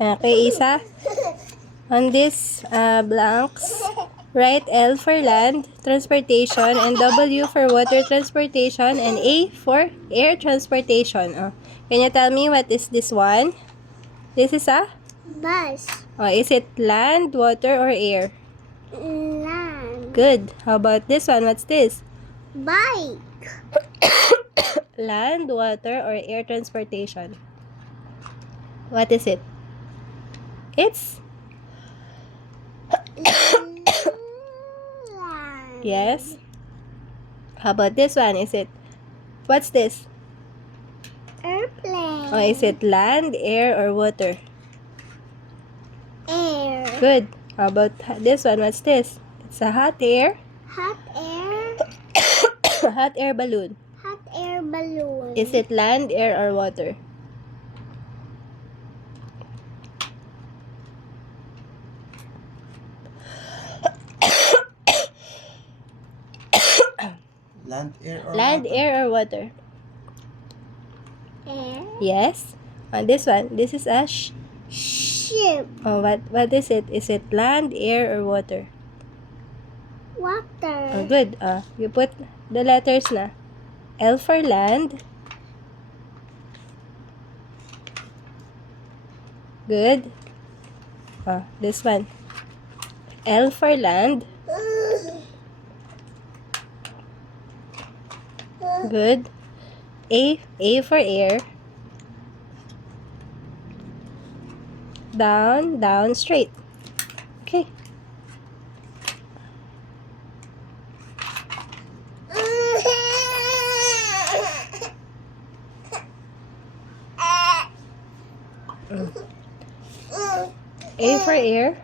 Okay, Isa. On this blanks, write L for land transportation and W for water transportation and A for air transportation. Can you tell me what is this one? This is a? Bus. Is it land, water, or air? Land. Good. How about this one? What's this? Bike. Land, water, or air transportation? What is it? It's? Land. Yes. How about this one? Is it? What's this? Airplane. Is it land, air, or water? Air. Good. How about this one? What's this? It's a hot air. Hot air. Hot air balloon. Hot air balloon. Is it land, air, or water? Land, air, or Land, water? air, or water? Air. Yes. This one. This is a Ship. what is it? Is it land, air, or water? Water. Good. You put the letters na. L for land. Good. This one. L for land. Good. A for air. Down, down, straight. Okay. A for air.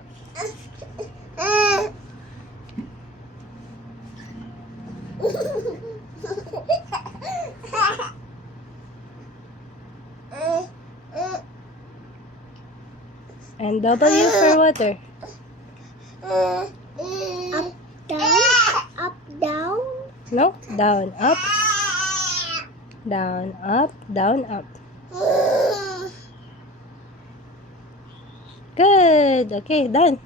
And W for water. Up, down. Up, down. No, down, up. Down, up, down, up. Good. Okay, done.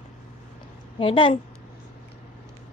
You're done.